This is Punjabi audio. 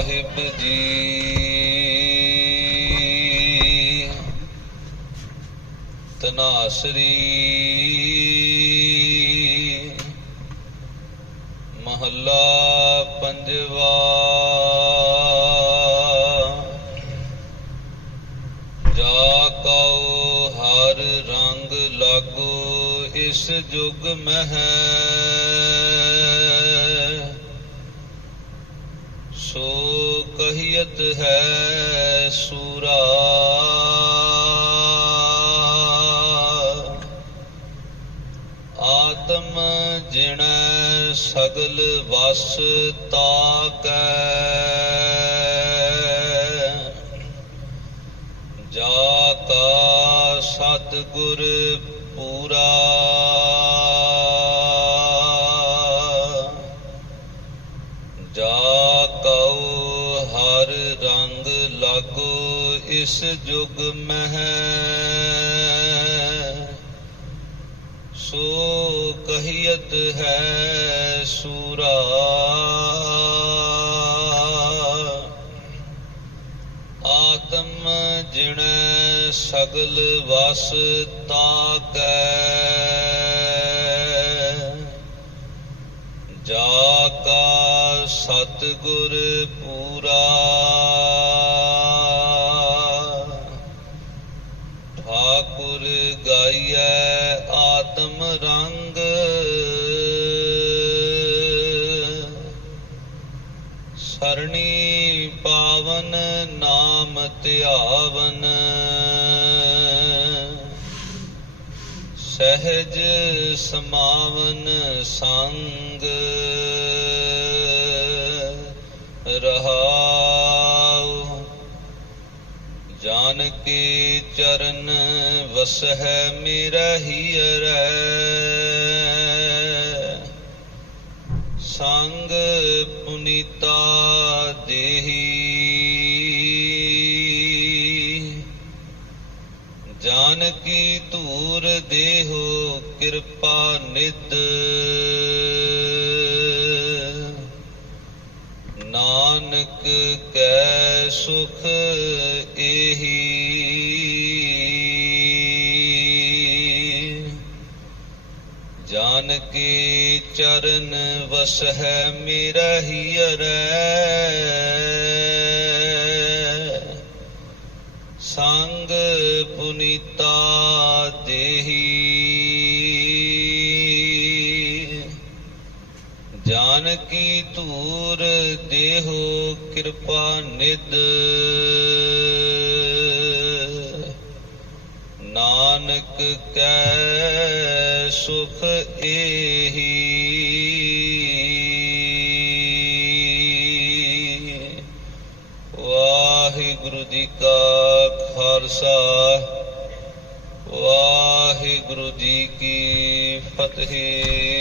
ਸਾਹਿਬ ਜੀ। ਤਨਾਸਰੀ ਮਹੱਲਾ ਪੰਜਵਾ। ਜਾ ਕਉ ਹਰ ਰੰਗ ਲਾਗੋ ਇਸ ਜੁਗ ਮਹਿ। ਸੋ ਕਹੀਤ ਹੈ ਸੂਰਾ। ਆਤਮ ਜਿਣ ਸਗਲ ਵਸ ਤਾਕੈ ਜਾ ਕਾ ਸਤਿਗੁਰ ਪੂਰਾ। ਲਾਗੋ ਇਸ ਜੁਗ ਮਹਿ। ਸੋ ਕਹੀਤ ਹੈ ਸੂਰਾ। ਆਤਮ ਜਿਣ ਸਗਲ ਵਸ ਤਾਕੈ ਜਾ ਕਾ ਸਤਿਗੁਰ ਪੂਰਾ। ਠਾਕੁਰ ਗਾਈਐ ਆਤਮ ਰੰਗ। ਸਰਣੀ ਪਾਵਨ ਨਾਮ ਧਿਆਵਨ। ਸਹਿਜ ਸਮਾਵਨ ਸੰਗ। ਰਹਾਉ ਜਾਨ ਕੇ ਚਰਨ ਵਸਹਿ ਮੇਰਾ ਹੀਰੈ ਸੰਗ ਪੁਨੀਤਾ ਦੇਹੀ। ਜਾਨ ਕੀ ਧੂਰ ਦੇਹੋ ਕਿਰਪਾ ਨਿਦ ਨਾਨਕ ਕੈ ਸੁਖ ਏਹੀ ਜਾਨ ਕੇ ਚਰਨ ਵਸਹਿ ਮੇਰਾ ਹੀਰੈ ਸੰਗ ਪੁਨੀਤਾ ਦੇਹੀ। ਜਾਨ ਕੀ ਧੂਰ ਦੇਹੋ ਕਿਰਪਾ ਨਿਦ ਨਾਨਕ ਕੈ ਸੁਖ ਏਹੀ। ਵਾਹਿਗੁਰੂ ਜੀ ਕਾ ਖਾਲਸਾ, ਵਾਹਿਗੁਰੂ ਜੀ ਕੀ ਫਤਿਹ।